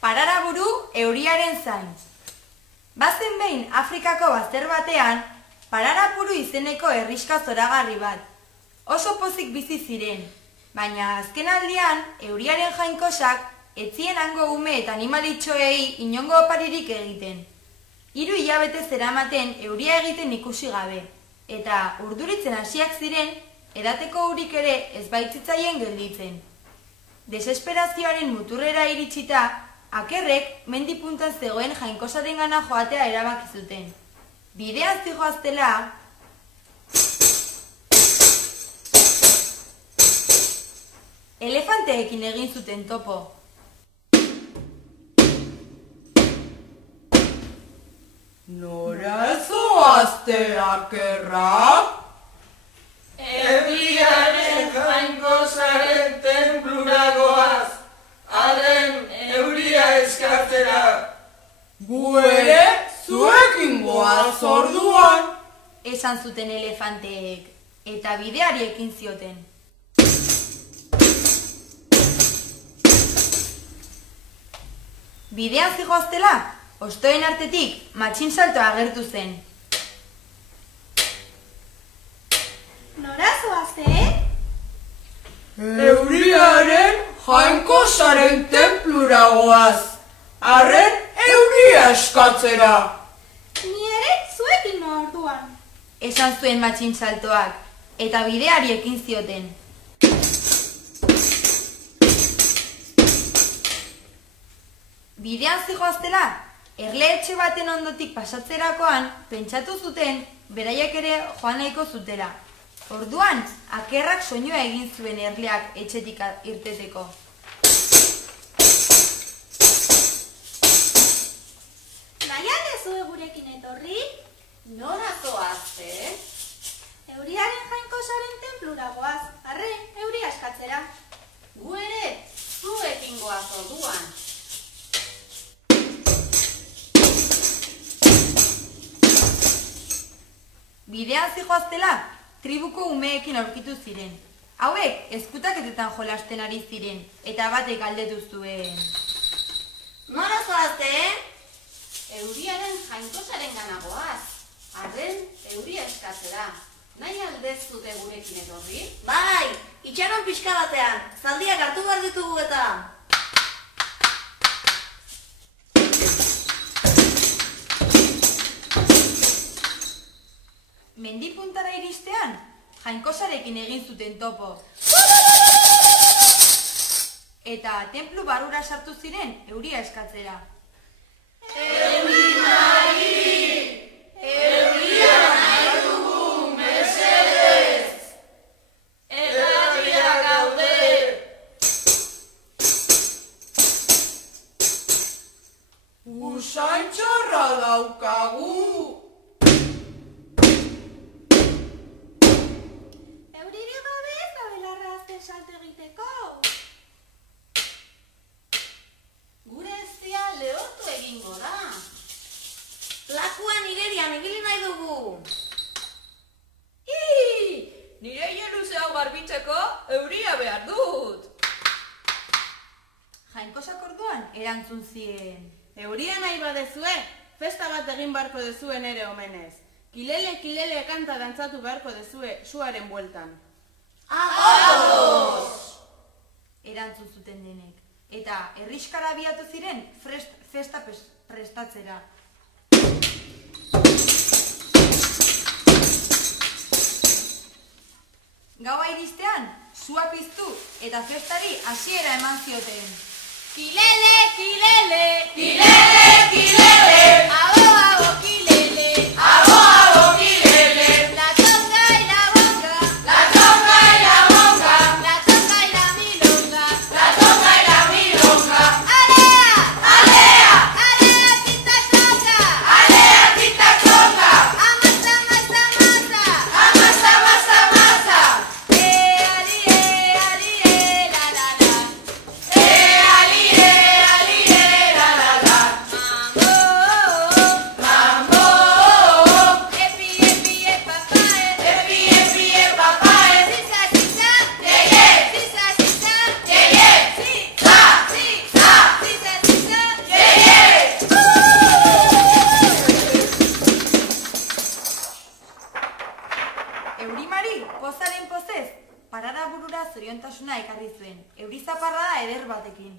Pararaburu euriaren zain. Bazen behin Afrikako bazter batean, Pararaburu izeneko herrixka zoragarri bat. Oso pozik bizi ziren, baina azken aldian euriaren jainkosak etzien hango ume eta animalitxoei inongo oparirik egiten. 3 hilabete zeramaten euria egiten ikusi gabe, eta urduritzen hasiak ziren, edateko urik ere ez baitzitzaien gelditzen. Desesperazioaren muturrera iritsita, akerrek mendipuntan zegoen jainkosarengana joatea erabaki zuten. Bidean zihoaztela, elefanteekin egin zuten topo. Nora zoazte akerrak? Euriaren jainkosaren tenplura goaz, haren euria eskatzera. Gu ere zuekin goaz orduan. Esan zuten elefanteek, eta bideari ekin zioten. Bidean zihoaztela, ostoen artetik matxin saltoa agertu zen. Nora zoazte? Euriaren jainkosaren tenplura goaz, haren euria eskatzera. Ni ere zuekin noa orduan. Esan zuen matxin saltoak, eta bideari ekin zioten. Bidean zihoaztela, erleetxe baten ondotik pasatzerakoan, pentsatu zuten, beraiek ere joan nahiko zutela. Orduan, akerrak soinua egin zuen erleak etxetik irteteko. Nahi aldezue gurekin etorri? Nora zoazte? Euriaren jainkosaren tenplura goaz, arren euria eskatzera. Gu ere zuekin goaz orduan. Bidean zihoaztela, tribuko umeekin aurkitu ziren. Hauek ezkutaketetan jolasten ari ziren, eta batek galdetu zuen. Nora zoazte? Euriaren jainkosaren ganagoaz, arren euria eskatzera. Nahi aldezute gurekin etorri? Bai, itxaron pixka batean, zaldiak hartu behar ditugu eta. Mendipuntara iristean, jainkosarekin egin zuten topo. Eta tenplu barrura sartu ziren euria eskatzera. Euria nahi dugu, mesedez. Egarriak gaude. Usain txarra daukagu. Euririk gabe ez da belarra azten salto egiteko. Gure eztia lehortu egingo da. Lakuan igerian ibili nahi dugu. Nire hielu hau garbitzeko euria behar dut. Jainkosak orduan erantzun zien. Euria nahi badezue, festa bat egin beharko dezuen ere omenez. Kilele, kilele kanta dantzatu beharko dezue suaren bueltan. Ados! Erantzun zuten denek. Eta herriskara abiatu ziren festa prestatzera. Gaua iristean, sua piztu eta festari hasiera eman zioten. Kilele, kilele, Kilele, kilele, abo, abo, kilele, abo, abo, kilele, la conga y la bonga, la conga y la bonga, la conga y la milonga, la conga y la milonga. alea, Alea, alea, tita conga, alea, tita conga, amasa, masa, masa, amasa, masa, masa. ali, la, la, la. Ali, la, la, la. gozaren pozez, parara burura zoriontasuna ekarri zuen, eurizaparrada eder batekin.